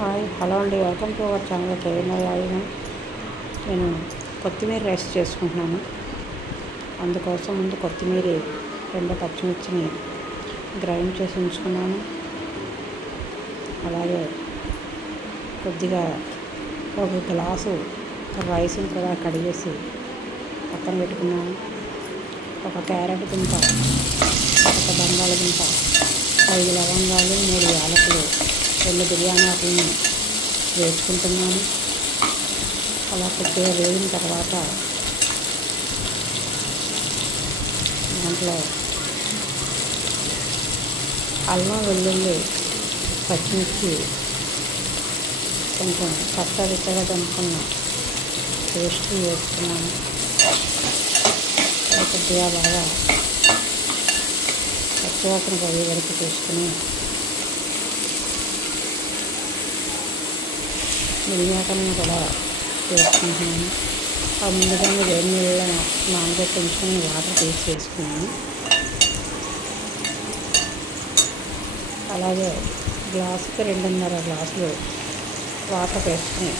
Hi hello అండి, welcome to our channel KNR oil. నేను కొత్తిమీర రైస్ చేసుకుంటున్నాను. అందుకోసం ముందు కొత్తిమీర 2 పచ్చిమిర్చిని గ్రైండ్ చేసి ఉంచుకున్నాను. అలాగే కొద్దిగా 1 గ్లాసు రైస్ని కూడా కడిగేసి పక్కన పెట్టుకున్నాను. 1 క్యారెట్ దుంప, 1 బంగాళదుంప, 5 లవంగాలు, 3 యాలకులు, 2 బిర్యానీ ఆకులను వేసుకుంటున్నాను. అలా కొద్దిగా వేగిన తర్వాత దాంట్లో అల్లం, వెల్లుల్లి, పచ్చిమిర్చి కొంచెం కచ్చా దంపుకున్న పేస్ట్ వేసుకున్నాను. కొద్దిగా బాగా పచ్చివాసన పోయే వరకు తీసుకుని మిరియాలను కూడా వేసుకుంటున్నాను. ముందుగానే వేడి నీళ్ళ నానబెట్టి ఉంచుకొని వాటర్ తీసి వేసుకున్నాను. అలాగే గ్లాసుకి 2.5 గ్లాసులు వాటర్ వేసుకుని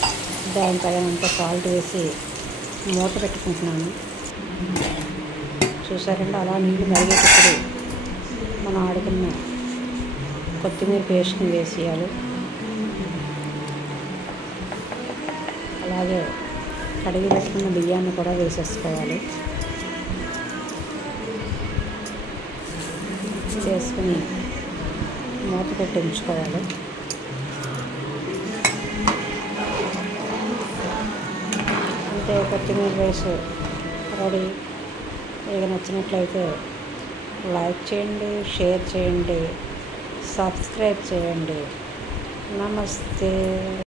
దాని తగినంత సాల్ట్ వేసి మూత పెట్టుకుంటున్నాను. చూసారంటే అలా నీళ్ళు మరిగేటప్పుడు మనం ఆడుకున్న కొత్తిమీర పేస్ట్ని వేసేయాలి. అలాగే కడిగి పెట్టుకున్న బియ్యాన్ని కూడా వేసేసుకోవాలి. వేసుకుని మూత పెట్టి ఉంచుకోవాలి. అంతే, కొత్తిమీర రైస్ రెడీ. మీకు నచ్చినట్లయితే లైక్ చేయండి, షేర్ చేయండి, సబ్స్క్రైబ్ చేయండి. నమస్తే.